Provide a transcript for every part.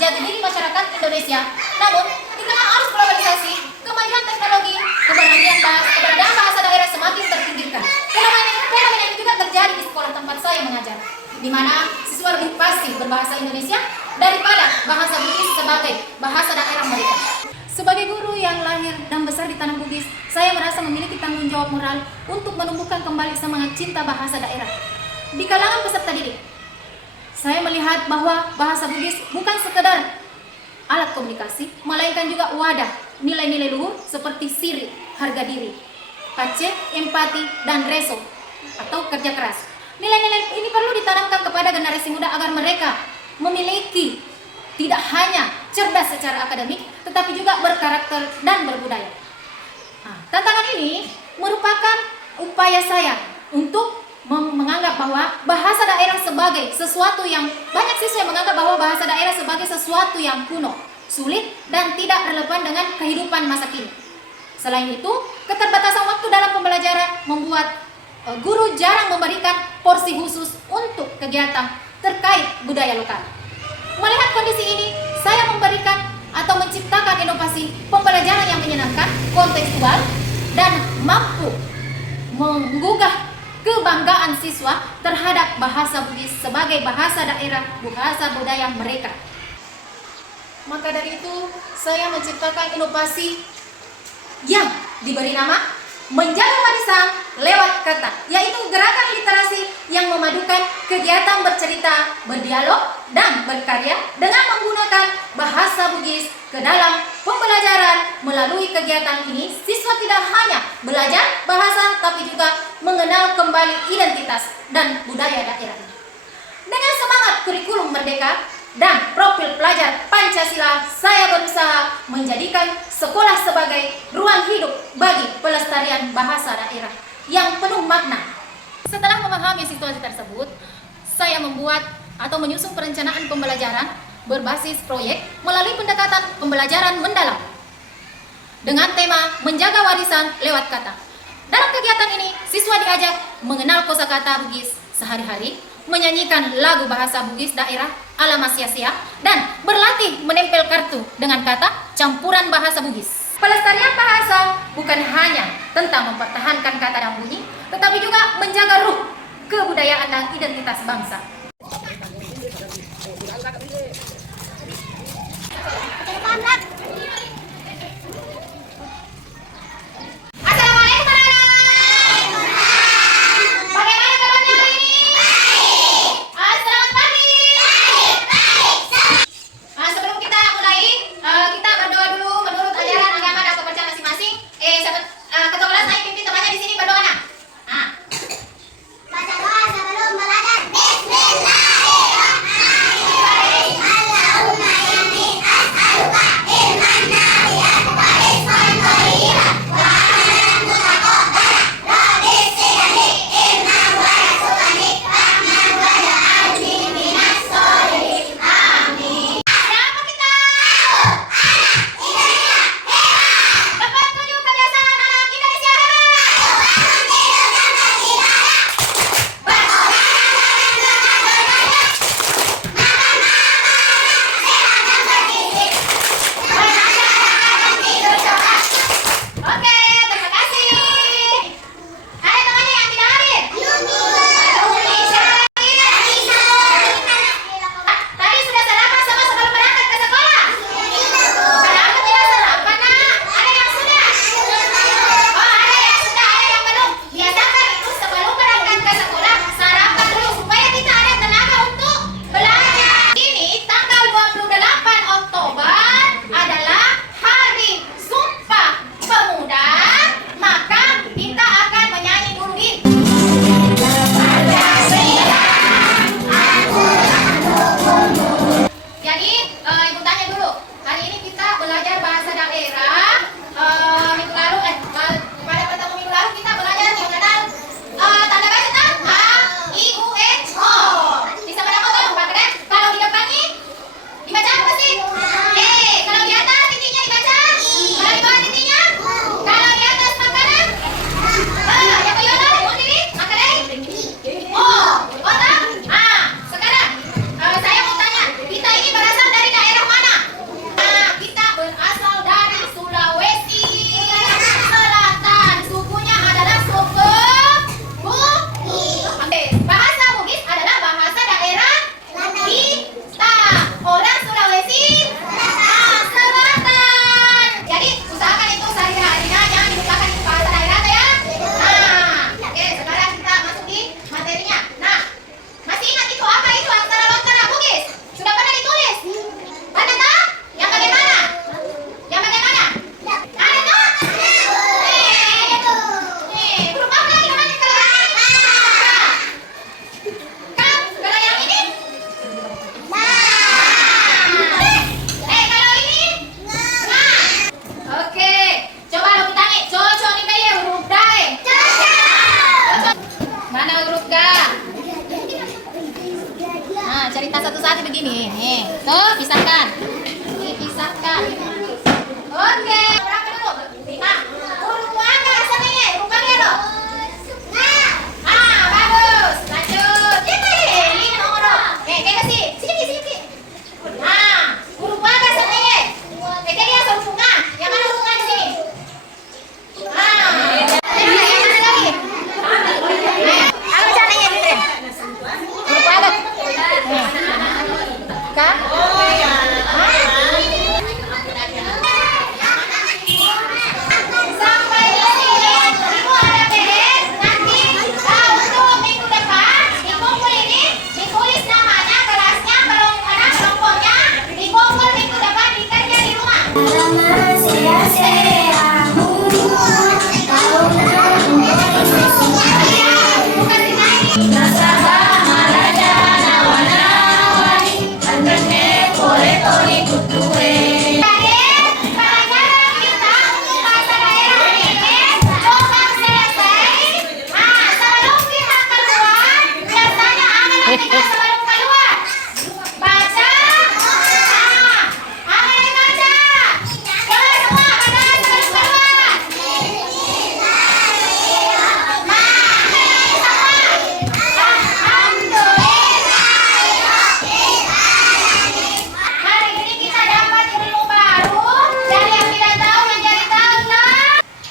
jati diri masyarakat Indonesia. Namun, di tengah arus globalisasi, kemajuan teknologi, keberadaan bahasa daerah semakin terpinggirkan. Fenomena ini juga terjadi di sekolah tempat saya mengajar, di mana siswa lebih fasih berbahasa Indonesia daripada bahasa Bugis sebagai bahasa daerah mereka. Sebagai guru yang lahir dan besar di tanah Bugis, saya merasa memiliki tanggung jawab moral untuk menumbuhkan kembali semangat cinta bahasa daerah di kalangan peserta didik. Saya melihat bahwa bahasa Bugis bukan sekedar alat komunikasi, melainkan juga wadah nilai-nilai luhur seperti siri, harga diri, pace, empati, dan reso atau kerja keras. Nilai-nilai ini perlu ditanamkan kepada generasi muda agar mereka memiliki tidak hanya cerdas secara akademik, tetapi juga berkarakter dan berbudaya. Tantangan ini merupakan upaya saya untuk menganggap bahwa bahasa daerah sebagai sesuatu yang banyak siswa yang menganggap bahwa bahasa daerah sebagai sesuatu yang kuno, sulit, dan tidak relevan dengan kehidupan masa kini. Selain itu, keterbatasan waktu dalam pembelajaran membuat guru jarang memberikan porsi khusus untuk kegiatan terkait budaya lokal. Melihat kondisi ini, saya memberikan atau menciptakan inovasi pembelajaran yang menyenangkan, kontekstual, dan mampu menggugah kebanggaan siswa terhadap bahasa Bugis sebagai bahasa daerah, bahasa budaya mereka. Maka dari itu, saya menciptakan inovasi yang diberi nama Menjaga Warisan Lewat Kata, yaitu gerakan literasi yang memadukan kegiatan bercerita, berdialog, dan berkarya dengan menggunakan bahasa Bugis ke dalam pembelajaran. Melalui kegiatan ini, siswa tidak hanya belajar bahasa, tapi juga mengenal kembali identitas dan budaya daerah. Dengan semangat kurikulum merdeka dan profil pelajar Pancasila, saya berusaha menjadikan sekolah sebagai ruang hidup bagi pelestarian bahasa daerah yang penuh makna. Setelah memahami situasi tersebut, saya membuat atau menyusun perencanaan pembelajaran berbasis proyek melalui pendekatan pembelajaran mendalam dengan tema Menjaga Warisan Lewat Kata. Dalam kegiatan ini, siswa diajak mengenal kosakata Bugis sehari-hari, menyanyikan lagu bahasa Bugis daerah ala Sia-Sia, dan berlatih menempel kartu dengan kata campuran bahasa Bugis. Pelestarian bahasa bukan hanya tentang mempertahankan kata dan bunyi, tetapi juga menjaga ruh, kebudayaan, dan identitas bangsa. Saya mau tanya, kita ini berasal dari daerah Tuh, pisahkan. Dipisahkan. Oke. Berapa dulu? 5. Huruf apa asalnya? Rupanya dong. Bagus. Lanjut. Ini nomor. Kasih. Sedikit. Huruf apa asalnya? Kayaknya huruf bunga. Yang mana huruf bunga di sini? Yang mana lagi? Apa caranya gitu ya? Huruf apa? Kan? Sampai di sini, Ibu ada beres. Nanti untuk minggu depan, dikumpul ini, ditulis namanya, kelasnya, kelompoknya, dikumpul minggu depan, dikerja di rumah.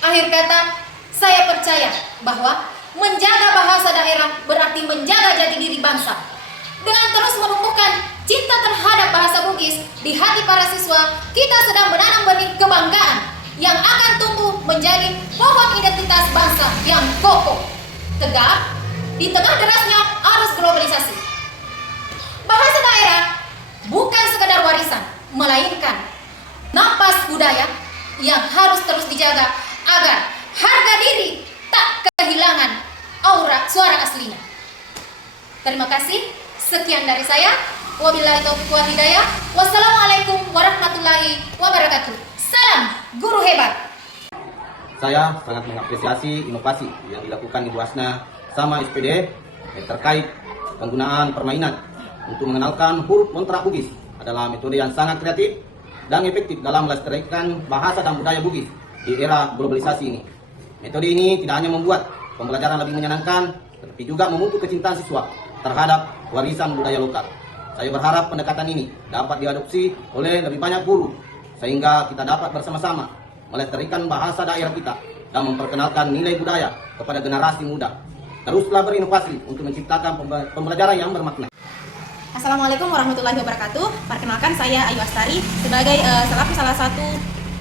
Akhir kata, saya percaya bahwa menjaga bahasa daerah berarti menjaga jati diri bangsa. Dengan terus menumbuhkan cinta terhadap bahasa Bugis di hati para siswa, kita sedang menanam benih kebanggaan yang akan tumbuh menjadi pohon identitas bangsa yang kokoh, tegak di tengah derasnya arus globalisasi. Bahasa daerah bukan sekedar warisan, melainkan napas budaya yang harus terus dijaga agar harga diri tak kehilangan aura suara aslinya. Terima kasih. Sekian dari saya. Wabillahi taufiq wal hidayah. Wassalamualaikum warahmatullahi wabarakatuh. Salam guru hebat. Saya sangat mengapresiasi inovasi yang dilakukan Ibu Hasna sama SPD terkait penggunaan permainan untuk mengenalkan huruf kontra Bugis adalah metode yang sangat kreatif dan efektif dalam melestarikan bahasa dan budaya Bugis di era globalisasi ini. Metode ini tidak hanya membuat pembelajaran lebih menyenangkan, tetapi juga memupuk kecintaan siswa terhadap warisan budaya lokal. Saya berharap pendekatan ini dapat diadopsi oleh lebih banyak guru, sehingga kita dapat bersama-sama melestarikan bahasa daerah kita dan memperkenalkan nilai budaya kepada generasi muda. Teruslah berinovasi untuk menciptakan pembelajaran yang bermakna. Assalamualaikum warahmatullahi wabarakatuh. Perkenalkan, saya Ayu Astari sebagai salah satu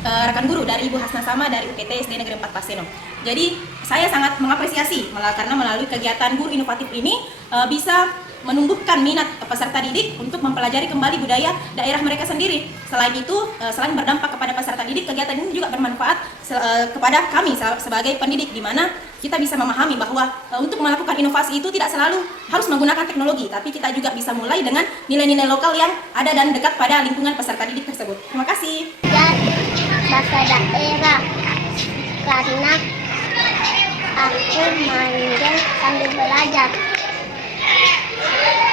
rekan guru dari Ibu Hasna Sama dari UKT SD Negeri 4 Paseno. Jadi saya sangat mengapresiasi karena melalui kegiatan guru inovatif ini bisa menumbuhkan minat peserta didik untuk mempelajari kembali budaya daerah mereka sendiri. Selain itu, selain berdampak kepada peserta didik, kegiatan ini juga bermanfaat kepada kami sebagai pendidik, di mana kita bisa memahami bahwa untuk melakukan inovasi itu tidak selalu harus menggunakan teknologi, tapi kita juga bisa mulai dengan nilai-nilai lokal yang ada dan dekat pada lingkungan peserta didik tersebut. Terima kasih. Bahasa daerah karena aku main game sambil belajar.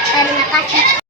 Terima kasih.